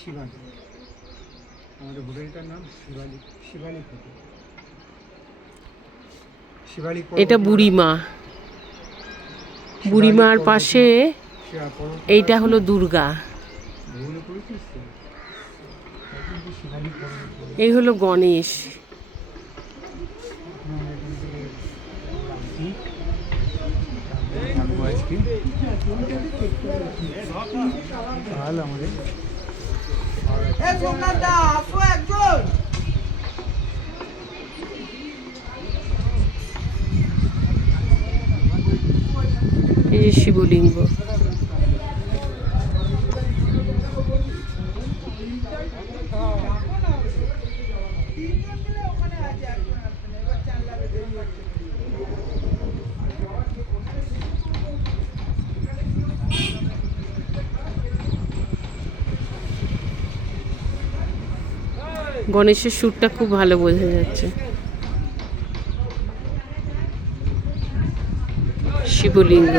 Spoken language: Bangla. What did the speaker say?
শিবালী, আমাদের হোটেলটার নাম শিবালী, শিবালী হোটেল। শিবালী এটা বুড়িমা, বুড়িমার পাশে এইটা হলো দুর্গা, এই হলো গণেশ। এই যে শিবলিঙ্গ। গণেশের সুরটা খুব ভালো বোঝা যাচ্ছে। শিবলিঙ্গ।